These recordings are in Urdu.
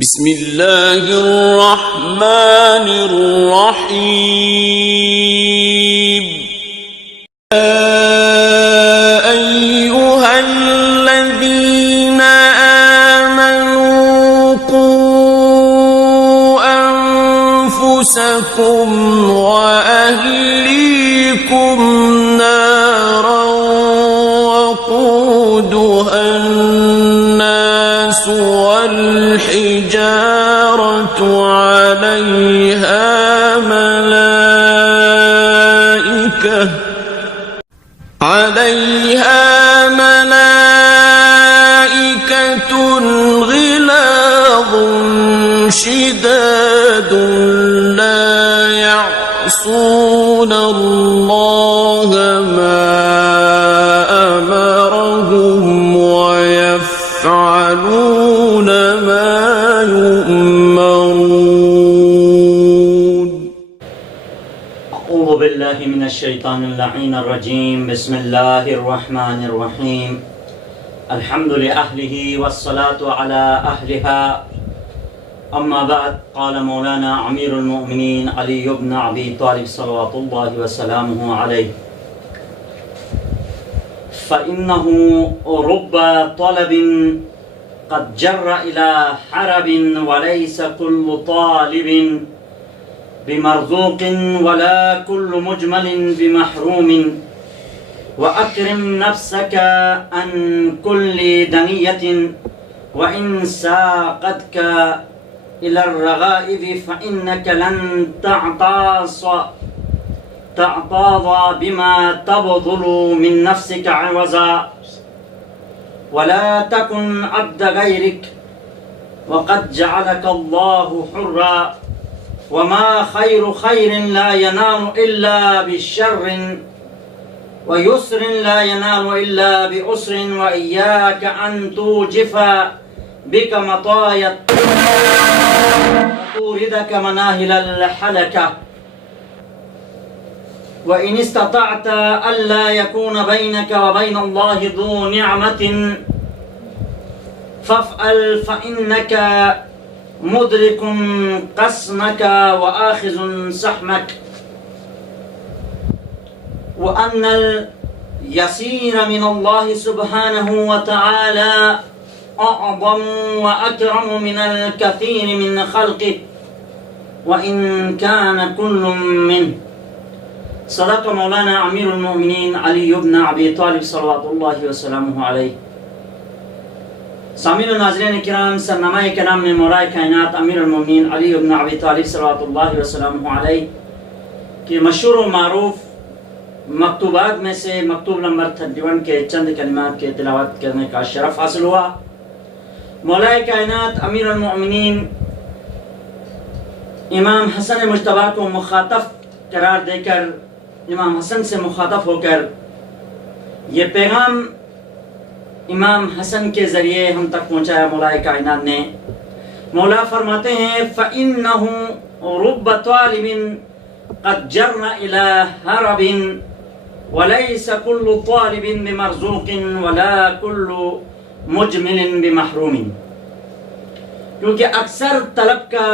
بسم اللہ الرحمن الرحیم ایہا الذین آمنوا قوا انفسکم واہلیکم نارا وقودها الناس والحجارة عليها ملائكة غلاظ شداد لا يعصون الله ما أمرهم ويفعلون ما يؤمرون. اعوذ باللہ من الشیطان اللعین الرجیم. بسم اللہ الرحمن الرحیم. الحمد لأہلہ والصلاة على أہلہا. اما بعد، قال مولانا امیر المؤمنین علی بن ابی طالب صلوات اللہ وسلامہ علیہ: فإنه رب طلب قد جر إلى حرب وليس كل طالب بمرزوق ولا كل مجمل بمحروم. وأكرم نفسك عن كل دنية وإن ساقتك إلى الرغائب فإنك لن تعتاض بما تبذل من نفسك عوضا. ولا تكن عبد غيرك وقد جعلك الله حرا. وما خير لا ينال إلا بالشر ويسر لا ينال إلا بأسر. وإياك أن توجف بك مطايا وتوردك مناهل الحلكة. وإن استطعت ألا يكون بينك وبين الله ذو نعمة فافعل، فإنك مدرك قسمك وآخذ سحمك. وأن اليسير من الله سبحانه وتعالى أعظم وأكرم من الكثير من خلقه وإن كان كل منه. صدق مولانا امیر المؤمنین علی بن ابی طالب صلوات اللہ وسلامہ علیہ. سامعین و ناظرین کرام، سرنامہ کلام میں مولا کائنات امیر المؤمنین علی بن ابی طالب صلوات اللہ وسلامہ علیہ کے مشہور و معروف مکتوبات میں سے مکتوب نمبر 31 کے چند کلمات کے تلاوت کرنے کا شرف حاصل ہوا. مولا کائنات امیر المؤمنین امام حسن مجتبیٰ کو مخاطب قرار دے کر، امام حسن سے مخاطب ہو کر یہ پیغام امام حسن کے ذریعے ہم تک پہنچایا مولا کائنات نے. مولا فرماتے ہیں: فَإِنَّهُ رُبَّ طَالِبٍ قَدْ جَرَّ إِلَى هَرَبٍ وَلَيْسَ كُلُّ طَالِبٍ بِمَرْزُوقٍ وَلَا كُلُّ مُجْمِلٍ بِمَحْرُومٍ. کیونکہ اکثر طلب کا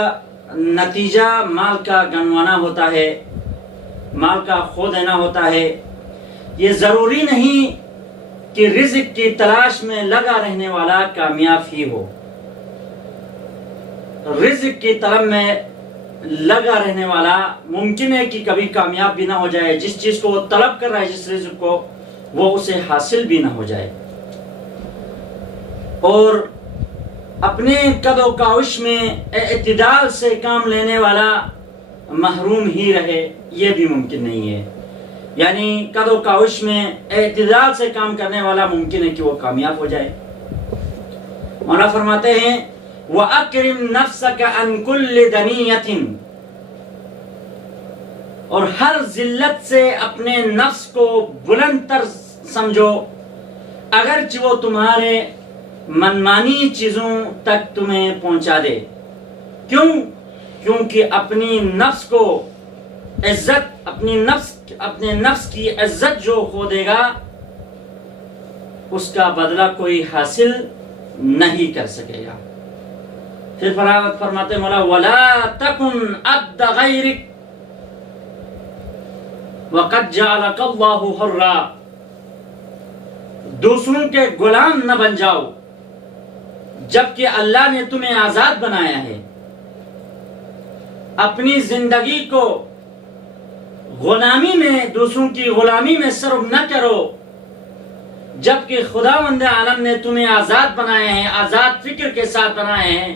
نتیجہ مال کا گنوانا ہوتا ہے، مال کا کھو دینا ہوتا ہے. یہ ضروری نہیں کہ رزق کی تلاش میں لگا رہنے والا کامیاب ہی ہو. رزق کی طلب میں لگا رہنے والا ممکن ہے کہ کبھی کامیاب بھی نہ ہو جائے. جس چیز کو وہ طلب کر رہا ہے، جس رزق کو، وہ اسے حاصل بھی نہ ہو جائے. اور اپنے قد و کاوش میں اعتدال سے کام لینے والا محروم ہی رہے، یہ بھی ممکن نہیں ہے. یعنی قد و کاوش میں اعتدال سے کام کرنے والا ممکن ہے کہ وہ کامیاب ہو جائے. مولا فرماتے ہیں: وَأَكْرِمْ نَفْسَكَ عَنْ كُلِّ دَنِيَّةٍ. اور ہر ذلت سے اپنے نفس کو بلند تر سمجھو، اگرچہ وہ تمہارے منمانی چیزوں تک تمہیں پہنچا دے. کیوں؟ کیونکہ اپنی نفس کو عزت، اپنے نفس کی عزت جو کھو دے گا اس کا بدلہ کوئی حاصل نہیں کر سکے گا. پھر فرماتے مولا ولا تکن عبد غیرک وقد جعلک اللہ حرا، دوسروں کے غلام نہ بن جاؤ جبکہ اللہ نے تمہیں آزاد بنایا ہے۔ اپنی زندگی کو غلامی میں، دوسروں کی غلامی میں صرف نہ کرو جبکہ خداوند عالم نے تمہیں آزاد بنایا ہے، آزاد فکر کے ساتھ بنایا ہے،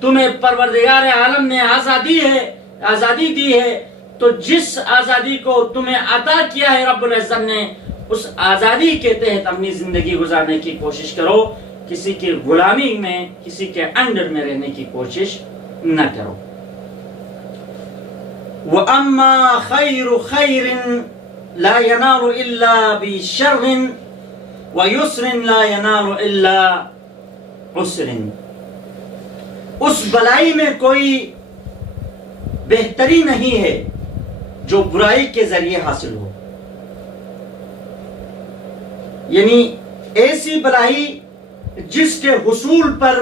تمہیں پروردگار عالم نے آزادی دی ہے، تو جس آزادی کو تمہیں عطا کیا ہے رب العزت نے، اس آزادی کے تحت اپنی زندگی گزارنے کی کوشش کرو، کسی کی غلامی میں، کسی کے انڈر میں رہنے کی کوشش نہ کرو۔ وَأَمَّا خَيْرُ خَيْرٍ لَا يَنَالُ إِلَّا بِشَرٍ وَيُسْرٍ لَا يَنَالُ إِلَّا عُسْرٍ، اس بلائی میں کوئی بہتری نہیں ہے جو برائی کے ذریعے حاصل ہو، یعنی ایسی بلائی جس کے حصول پر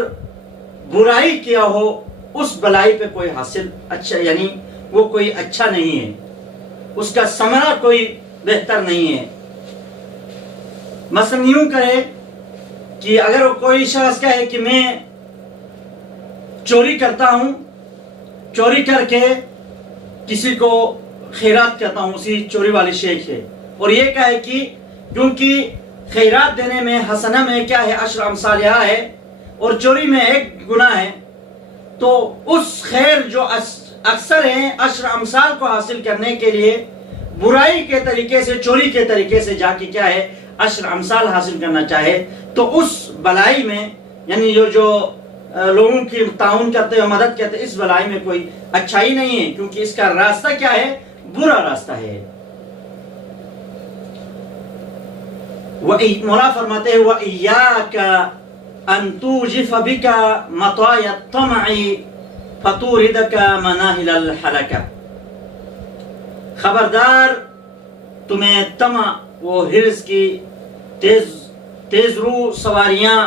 برائی کیا ہو، اس بلائی پہ کوئی حاصل اچھا، یعنی وہ کوئی اچھا نہیں ہے، اس کا ثمرہ کوئی بہتر نہیں ہے۔ مثلا یوں کہے کہ اگر کوئی شخص کہے کہ میں چوری کرتا ہوں، چوری کر کے کسی کو خیرات کرتا ہوں اسی چوری والی شے سے، اور یہ کہے کہ کیونکہ خیرات دینے میں حسنہ میں کیا ہے، عشر امثالہا ہے، اور چوری میں ایک گناہ ہے، تو اس خیر جو اکثر ہیں عشر امثال کو حاصل کرنے کے لیے برائی کے طریقے سے، چوری کے طریقے سے جا کے کیا ہے، عشر امثال حاصل کرنا چاہے، تو اس بلائی میں، یعنی جو لوگوں کی تعاون کرتے ہیں، مدد کرتے ہیں، اس بلائی میں کوئی اچھائی نہیں ہے، کیونکہ اس کا راستہ کیا ہے، برا راستہ ہے۔ مولا فرماتے ہیں وَإِيَّاكَ أَن تُوجِفَ بِكَ مَطَايَ الطَّمَعِ فَتُورِدَكَ مَنَاهِلَ الْحَلَكَةِ، خبردار تمہیں طمع و حرص کی تیز رو سواریاں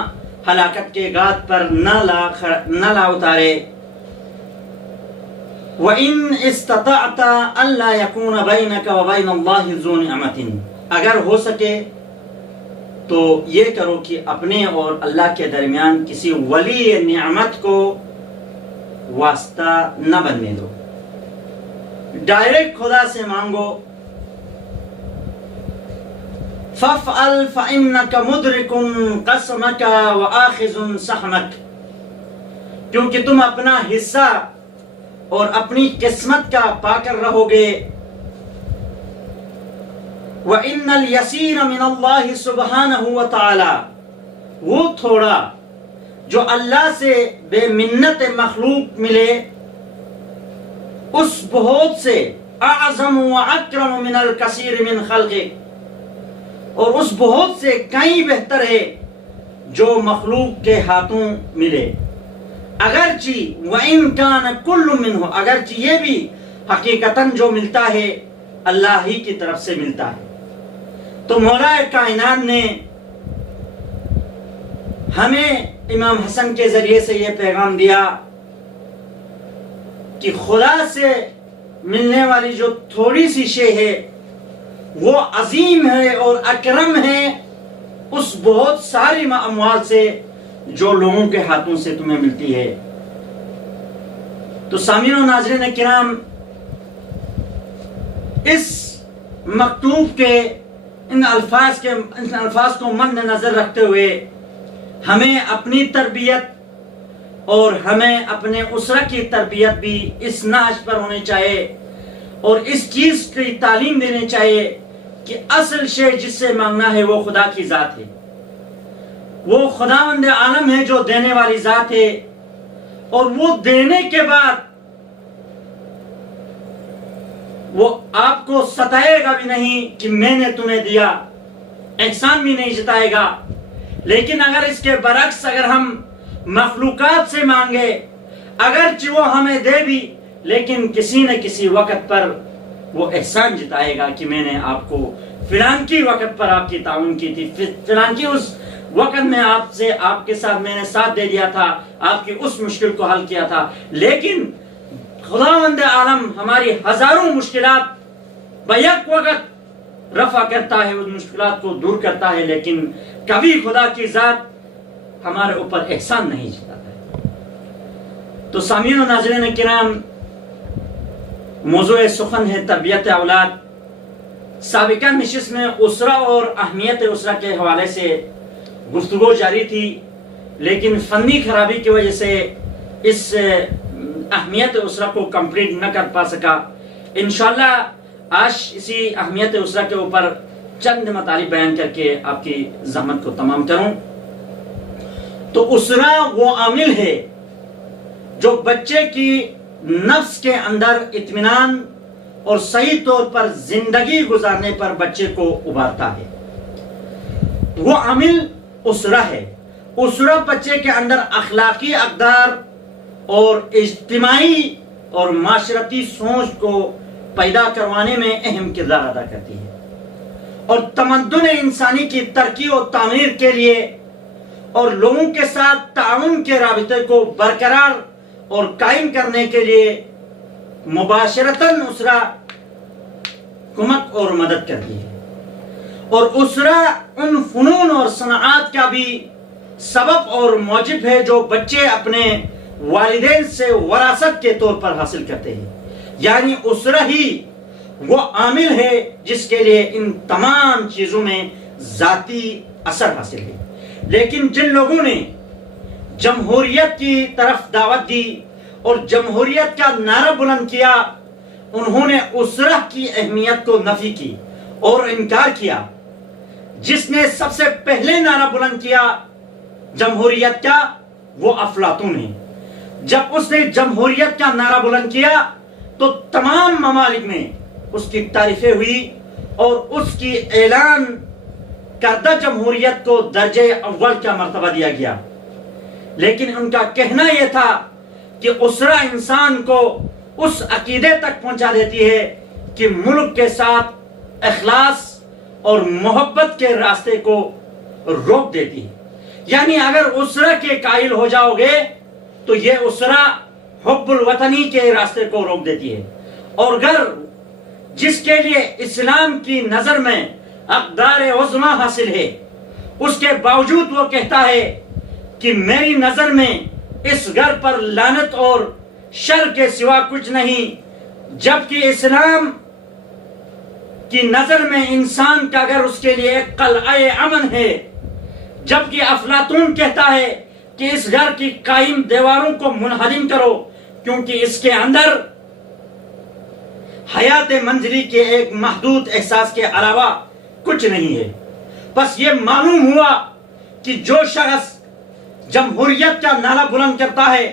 ہلاکت کے گات پر نہ لا اتارے۔ وَإِنْ اسْتَطَعْتَ أَلَّا يَكُونَ بَيْنَكَ وَبَيْنَ اللَّهِ ذُو نِعْمَةٍ، اگر ہو سکے تو یہ کرو کہ اپنے اور اللہ کے درمیان کسی ولی نعمت کو واسطہ نہ بننے دو، ڈائریکٹ خدا سے مانگو۔ فَافْعَلْ فَإِنَّكَ مُدْرِكٌ قَسْمَكَ وَآخِذٌ سَحْمَكَ، کیونکہ تم اپنا حصہ اور اپنی قسمت کا پا کر رہو گے۔ وَإِنَّ الْيَسِيرَ مِنَ اللَّهِ سُبْحَانَهُ وَتَعَالَى، وہ تھوڑا جو اللہ سے بے منت مخلوق ملے، اس بہت سے اعظم و اکرم من الکثیر من خلقہ، اور اس بہت سے کئی بہتر ہے جو مخلوق کے ہاتھوں ملے۔ اگرچہ وَإِن كَانَ كُلٌّ مِّنْهُ، اگرچہ یہ بھی حقیقتاً جو ملتا ہے اللہ ہی کی طرف سے ملتا ہے۔ تو مولا کائنات نے ہمیں امام حسن کے ذریعے سے یہ پیغام دیا کہ خدا سے ملنے والی جو تھوڑی سی شے ہے وہ عظیم ہے اور اکرم ہے اس بہت ساری اموال سے جو لوگوں کے ہاتھوں سے تمہیں ملتی ہے۔ تو سامعین و ناظرین کرام، اس مکتوب کے ان الفاظ کو مد نظر رکھتے ہوئے ہمیں اپنی تربیت اور ہمیں اپنے اسرہ کی تربیت بھی اس نہج پر ہونی چاہیے، اور اس چیز کی تعلیم دینی چاہیے کہ اصل شے جس سے مانگنا ہے وہ خدا کی ذات ہے، وہ خداوند عالم ہے جو دینے والی ذات ہے، اور وہ دینے کے بعد وہ آپ کو ستائے گا بھی نہیں کہ میں نے تمہیں دیا، احسان بھی نہیں جتائے گا۔ لیکن اگر اس کے برعکس اگر ہم مخلوقات سے مانگے، اگرچہ وہ ہمیں دے بھی، لیکن کسی نہ کسی وقت پر وہ احسان جتائے گا کہ میں نے آپ کو فلان کی وقت پر آپ کی تعاون کی تھی، فلان کی اس وقت میں آپ کے ساتھ میں نے ساتھ دے دیا تھا، آپ کی اس مشکل کو حل کیا تھا، لیکن خداوند عالم ہماری ہزاروں مشکلات بیک وقت رفع کرتا ہے، اس مشکلات کو دور کرتا ہے، لیکن کبھی خدا کی ذات ہمارے اوپر احسان نہیں جتاتا ہے۔ تو سامعین و ناظرین کرام، موضوع سخن ہے تربیت اولاد۔ سابقہ نشست میں اسرہ اور اہمیت اسرہ کے حوالے سے گفتگو جاری تھی، لیکن فنی خرابی کی وجہ سے اس اہمیت اسرہ کو کمپلیٹ نہ کر پا سکا۔ انشاءاللہ آج اسی اہمیت اسرہ کے اوپر چند مطالب بیان کر کے آپ کی زحمت کو تمام کروں۔ تو اسرہ وہ عامل ہے جو بچے کی نفس کے اندر اطمینان اور صحیح طور پر زندگی گزارنے پر بچے کو ابھارتا ہے، وہ عامل اسرہ ہے۔ اسرہ بچے کے اندر اخلاقی اقدار اور اجتماعی اور معاشرتی سوچ کو پیدا کروانے میں اہم کردار ادا کرتی ہے، اور تمدن انسانی کی ترقی و تعمیر کے لیے اور لوگوں کے ساتھ تعاون کے رابطے کو برقرار اور قائم کرنے کے لیے مباشرتاً اسرہ کمک اور مدد کرتی ہے۔ اور اسرہ ان فنون اور صنعات کا بھی سبب اور موجب ہے جو بچے اپنے والدین سے وراثت کے طور پر حاصل کرتے ہیں، یعنی اسرہ ہی وہ عامل ہے جس کے لیے ان تمام چیزوں میں ذاتی اثر حاصل ہے۔ لیکن جن لوگوں نے جمہوریت کی طرف دعوت دی اور جمہوریت کا نعرہ بلند کیا، انہوں نے اسرہ کی اہمیت کو نفی کی اور انکار کیا۔ جس نے سب سے پہلے نعرہ بلند کیا جمہوریت کا، وہ افلاطون ہے۔ جب اس نے جمہوریت کا نعرہ بلند کیا تو تمام ممالک میں اس کی تعریفیں ہوئی اور اس کی اعلان کردہ جمہوریت کو درجہ اول کا مرتبہ دیا گیا۔ لیکن ان کا کہنا یہ تھا کہ اسرہ انسان کو اس عقیدے تک پہنچا دیتی ہے کہ ملک کے ساتھ اخلاص اور محبت کے راستے کو روک دیتی ہے۔ یعنی اگر اسرہ کے قائل ہو جاؤ گے تو یہ اسرہ حب الوطنی کے راستے کو روک دیتی ہے، اور اگر جس کے لیے اسلام کی نظر میں اقدار عظمیٰ حاصل ہے، اس کے باوجود وہ کہتا ہے کہ میری نظر میں اس گھر پر لعنت اور شر کے سوا کچھ نہیں، جبکہ اسلام کی نظر میں انسان کا گھر اس کے لیے ایک قلعہ امن ہے، جبکہ افلاطون کہتا ہے کہ اس گھر کی قائم دیواروں کو منہدم کرو، کیونکہ اس کے اندر حیات منزلی کے ایک محدود احساس کے علاوہ کچھ نہیں ہے۔ بس یہ معلوم ہوا کہ جو شخص جمہوریت کا نعرہ بلند کرتا ہے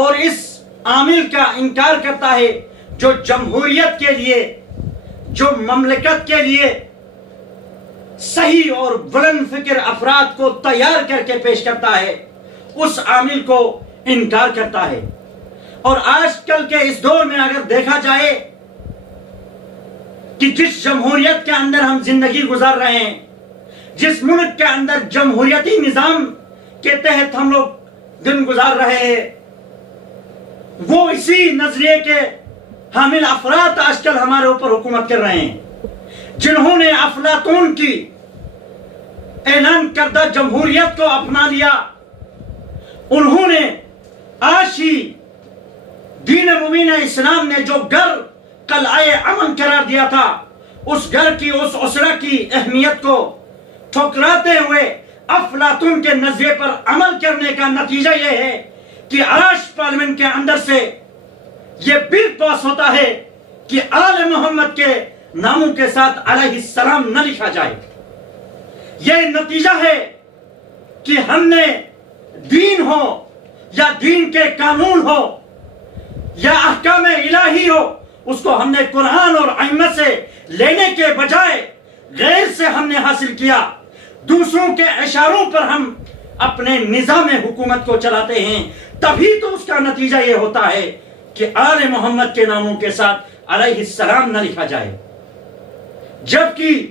اور اس عامل کا انکار کرتا ہے جو جمہوریت کے لیے، جو مملکت کے لیے صحیح اور بلند فکر افراد کو تیار کر کے پیش کرتا ہے، اس عامل کو انکار کرتا ہے۔ اور آج کل کے اس دور میں اگر دیکھا جائے کہ جس جمہوریت کے اندر ہم زندگی گزار رہے ہیں، جس ملک کے اندر جمہوریتی نظام کے تحت ہم لوگ دن گزار رہے ہیں، وہ اسی نظریے کے حامل افراد آج کل ہمارے اوپر حکومت کر رہے ہیں، جنہوں نے افلاطون کی اعلان کردہ جمہوریت کو اپنا لیا۔ انہوں نے آج ہی دین مبین اسلام نے جو گھر قلعہ امن قرار دیا تھا، اس گھر کی، اس اسرہ کی اہمیت کو ٹھکراتے ہوئے افلاطون کے نظریے پر عمل کرنے کا نتیجہ یہ ہے کہ آج پارلیمنٹ کے اندر سے یہ بل پاس ہوتا ہے کہ آل محمد کے ناموں کے ساتھ علیہ السلام نہ لکھا جائے۔ یہ نتیجہ ہے کہ ہم نے دین ہو یا دین کے قانون ہو یا احکام الہی ہو، اس کو ہم نے قرآن اور ائمہ سے لینے کے بجائے غیر سے ہم نے حاصل کیا۔ دوسروں کے اشاروں پر ہم اپنے نظام حکومت کو چلاتے ہیں، تبھی تو اس کا نتیجہ یہ ہوتا ہے کہ آل محمد کے ناموں کے ساتھ علیہ السلام نہ لکھا جائے، جبکہ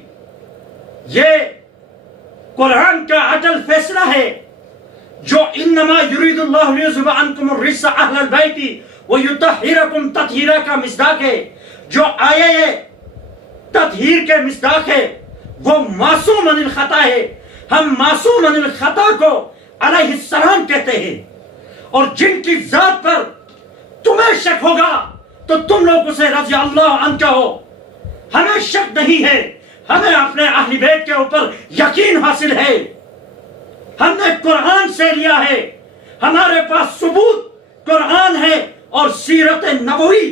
یہ قرآن کا عدل فیصلہ ہے جو انما یرید اللہ لیذهب عنکم الرجس اہل البیت ویطہرکم تطہیرا کا مصداق ہے، جو آیہ تطہیر کے مصداق ہے، وہ معصوم عن الخطا ہے۔ ہم معصوم عن الخطا کو علیہ السلام کہتے ہیں، اور جن کی ذات پر تمہیں شک ہوگا تو تم لوگ اسے رضی اللہ عنہ کہو۔ ہمیں شک نہیں ہے، ہمیں اپنے اہل بیت کے اوپر یقین حاصل ہے۔ ہم نے قرآن سے لیا ہے، ہمارے پاس ثبوت قرآن ہے اور سیرت نبوی۔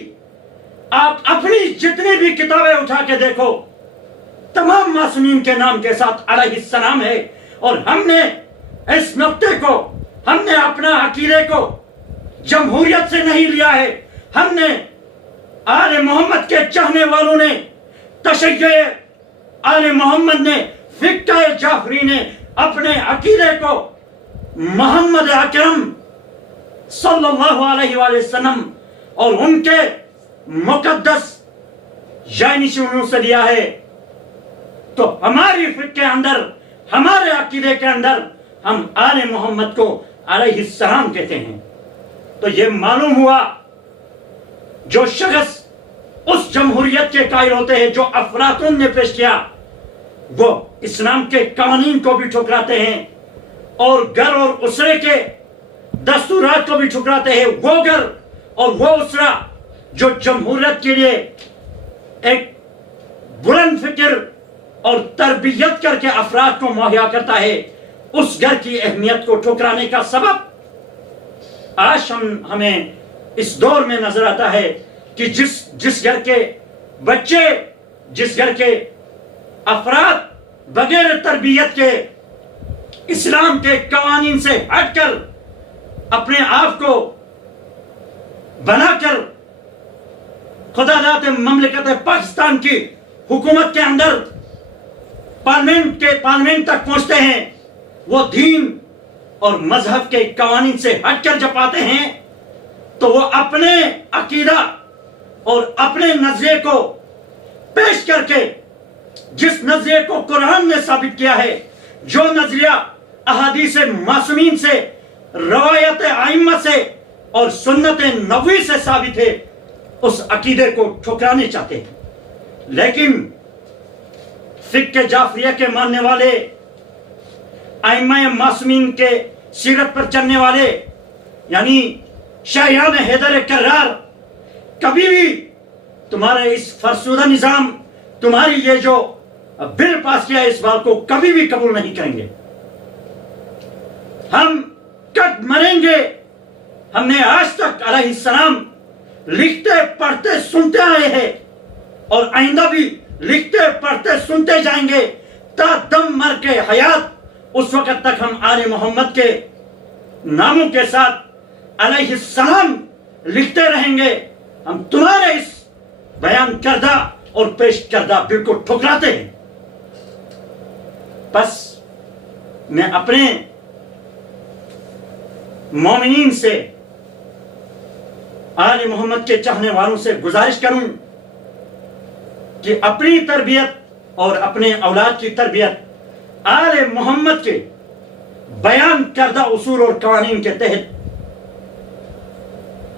آپ اپنی جتنی بھی کتابیں اٹھا کے دیکھو، تمام معصومین کے نام کے ساتھ علیہ السلام ہے، اور ہم نے اس نقطے کو، ہم نے اپنا عقیدے کو جمہوریت سے نہیں لیا ہے، ہم نے آل محمد کے چاہنے والوں نے، تشیع آل محمد نے، فقہ جعفری نے اپنے عقیدے کو محمد اکرم صلی اللہ علیہ وآلہ وسلم اور ان کے مقدس جانشینوں سے لیا ہے۔ تو ہماری فقہ کے اندر، ہمارے عقیدے کے اندر ہم آل محمد کو علیہ السلام کہتے ہیں۔ تو یہ معلوم ہوا جو شخص اس جمہوریت کے قائل ہوتے ہیں جو افلاطون نے پیش کیا، وہ اسلام کے قوانین کو بھی ٹھکراتے ہیں، اور گھر اور اسرے کے دستورات کو بھی ٹھکراتے ہیں۔ وہ گھر اور وہ اسرہ جو جمہوریت کے لیے ایک بلند فکر اور تربیت کر کے افراد کو مہیا کرتا ہے، اس گھر کی اہمیت کو ٹھکرانے کا سبب آج ہمیں اس دور میں نظر آتا ہے کہ جس گھر کے بچے، جس گھر کے افراد بغیر تربیت کے اسلام کے قوانین سے ہٹ کر اپنے آپ کو بنا کر خدا داد مملکت پاکستان کی حکومت کے اندر پارلیمنٹ تک پہنچتے ہیں، وہ دین اور مذہب کے قوانین سے ہٹ کر جب آتے ہیں تو وہ اپنے عقیدہ اور اپنے نظریے کو پیش کر کے، جس نظریے کو قرآن نے ثابت کیا ہے، جو نظریہ احادیث معصومین سے، روایت ائمہ سے اور سنت نبوی سے ثابت ہے، اس عقیدے کو ٹھکرانے چاہتے ہیں۔ لیکن فقہ جعفریہ کے ماننے والے، ائمہ معصومین کے سیرت پر چلنے والے، یعنی شاہیان حیدر کرار، کبھی بھی تمہارے اس فرسودہ نظام، تمہاری یہ جو بل پاس کیا ہے، اس بات کو کبھی بھی قبول نہیں کریں گے۔ ہم کٹ مریں گے۔ ہم نے آج تک علیہ السلام لکھتے پڑھتے سنتے آئے ہیں، اور آئندہ بھی لکھتے پڑھتے سنتے جائیں گے تا دم مر کے حیات۔ اس وقت تک ہم آل محمد کے ناموں کے ساتھ علیہ السلام لکھتے رہیں گے۔ ہم تمہارے اس بیان کردہ اور پیش کردہ بالکل ٹھکراتے ہیں۔ بس میں اپنے مومنین سے، آل محمد کے چاہنے والوں سے گزارش کروں کہ اپنی تربیت اور اپنے اولاد کی تربیت آل محمد کے بیان کردہ اصول اور قوانین کے تحت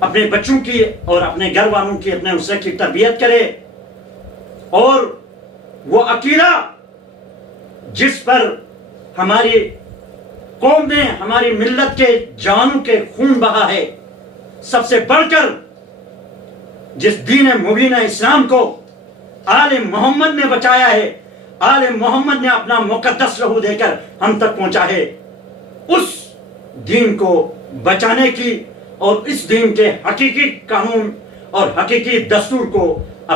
اپنے بچوں کی اور اپنے گھر والوں کی، اپنے اسرے کی تربیت کرے، اور وہ عقیدہ جس پر ہماری قوم نے، ہماری ملت کے جانوں کے خون بہا ہے، سب سے بڑھ کر جس دین مبین اسلام کو آل محمد نے بچایا ہے، آل محمد نے اپنا مقدس لہو دے کر ہم تک پہنچا ہے، اس دین کو بچانے کی اور اس دین کے حقیقی قانون اور حقیقی دستور کو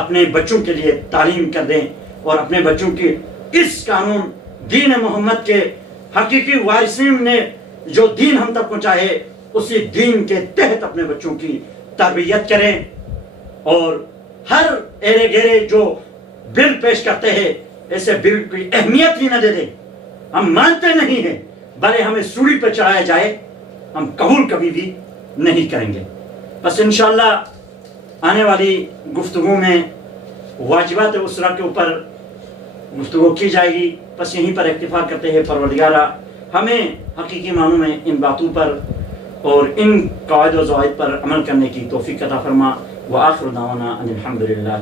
اپنے بچوں کے لیے تعلیم کر دیں، اور اپنے بچوں کی اس قانون دین محمد کے حقیقی وارثین نے جو دین ہم تک پہنچا ہے، اسی دین کے تحت اپنے بچوں کی تربیت کریں، اور ہر ایرے گیرے جو بل پیش کرتے ہیں، ایسے بل کی اہمیت ہی نہ دے دیں۔ ہم مانتے نہیں ہیں، بلے ہمیں سولی پہ چڑھایا جائے، ہم قبول کبھی بھی نہیں کریں گے۔ بس انشاءاللہ آنے والی گفتگو میں واجبات اسرہ کے اوپر گفتگو کی جائے گی. بس یہیں پر اکتفا کرتے ہیں. پروردگارہ ہمیں حقیقی معنوں میں ان باتوں پر اور ان قواعد و ضوابط پر عمل کرنے کی توفیق عطا فرما. وآخر دعوانا ان الحمد للہ.